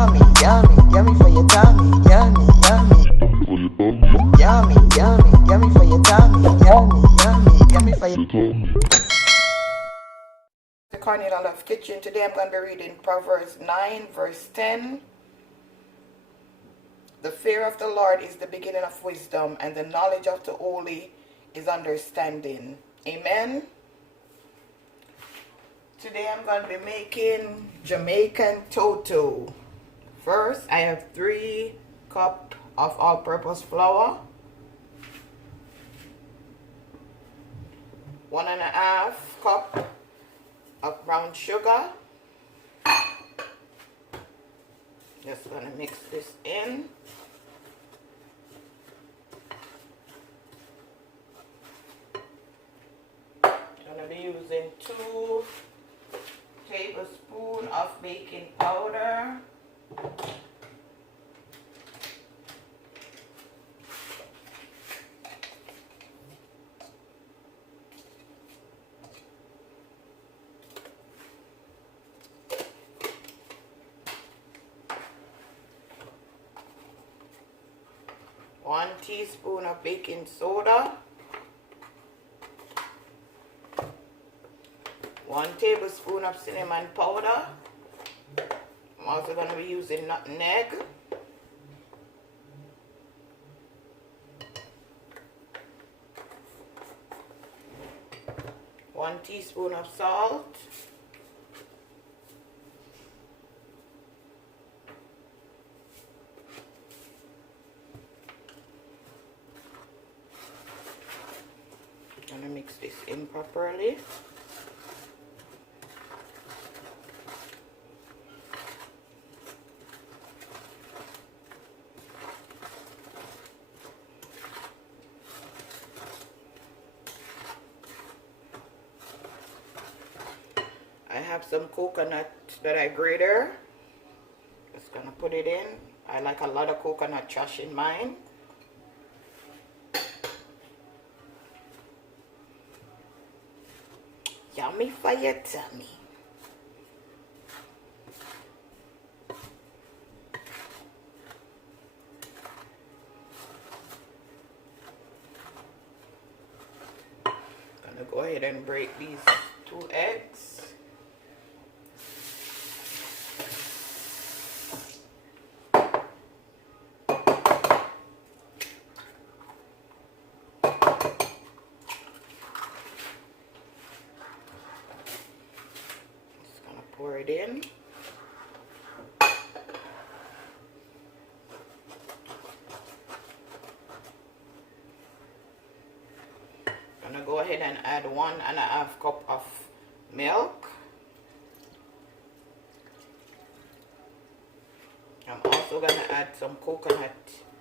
Yummy, yummy, yummy for your tummy. Yummy, yummy. Yummy, yummy, yummy for your tummy. Yummy, yummy, yummy for your tummy. The Cornelialove Kitchen. Today I'm going to be reading Proverbs 9 verse 10. The fear of the Lord is the beginning of wisdom, and the knowledge of the holy is understanding. Amen. Today I'm going to be making Jamaican Toto. First, I have 3 cups of all-purpose flour, 1.5 cup of brown sugar. Just gonna mix this in. Gonna be using 2 tablespoons of baking powder. One teaspoon of baking soda, 1 tablespoon of cinnamon powder. I'm also going to be using nutmeg, 1 teaspoon of salt, I'm going to mix this in properly. I have some coconut that I grated. Just gonna put it in. I like a lot of coconut trash in mine. Yummy for your tummy. Gonna go ahead and break these 2 eggs. Pour it in. Gonna go ahead and add 1.5 cup of milk. I'm also gonna add some coconut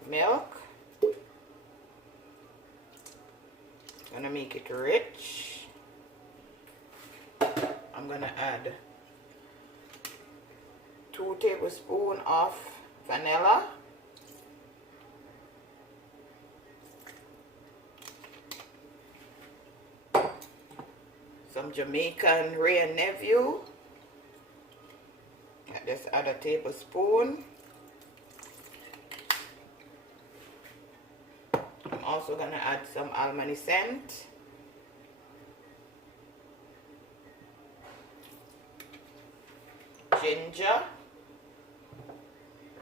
milk. Gonna make it rich. I'm gonna add 2 tablespoons of vanilla, some Jamaican Ray and Nephew. Just add a tablespoon. I'm also gonna add some almond scent. Ginger,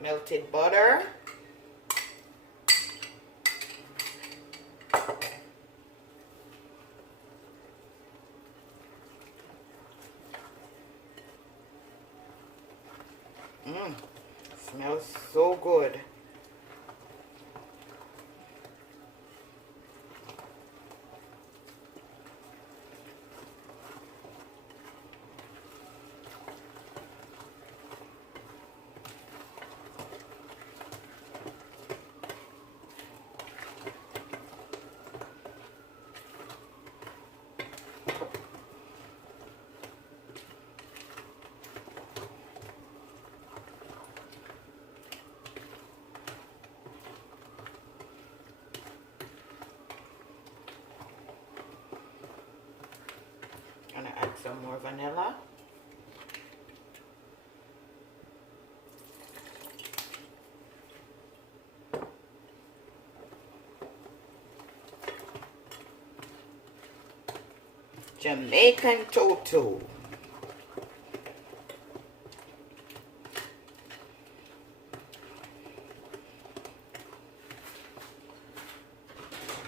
melted butter, smells so good. Gonna add some more vanilla. Jamaican Toto.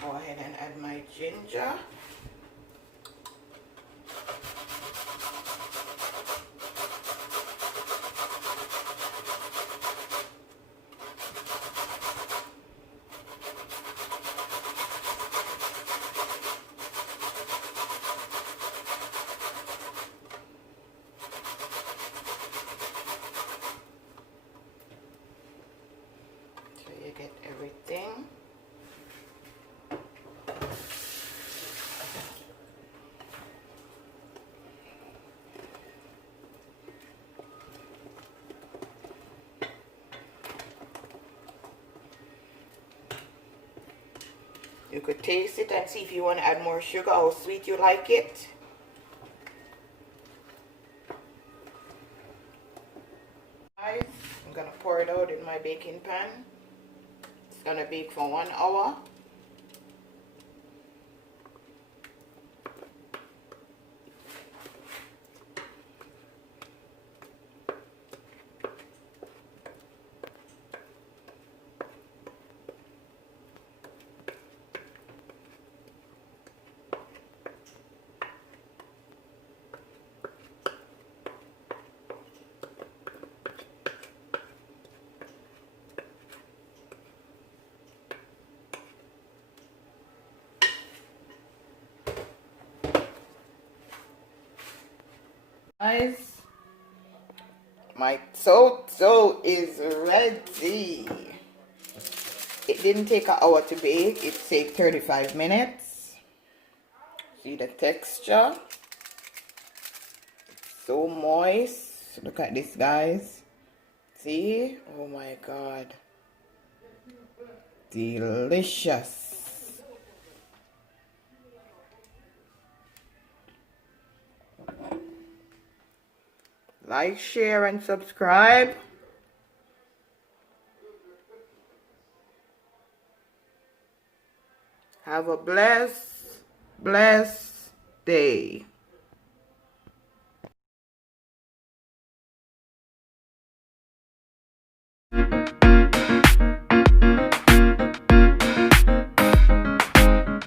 Go ahead and add my ginger. So you get everything. You could taste it and see if you want to add more sugar, how sweet you like it. Guys, I'm gonna pour it out in my baking pan. It's gonna bake for 1 hour. Guys, my toto is ready. It didn't take an hour to bake. It takes 35 minutes. See the texture? It's so moist. Look at this, guys. See? Oh my God. Delicious. Like, share, and subscribe. Have a blessed day.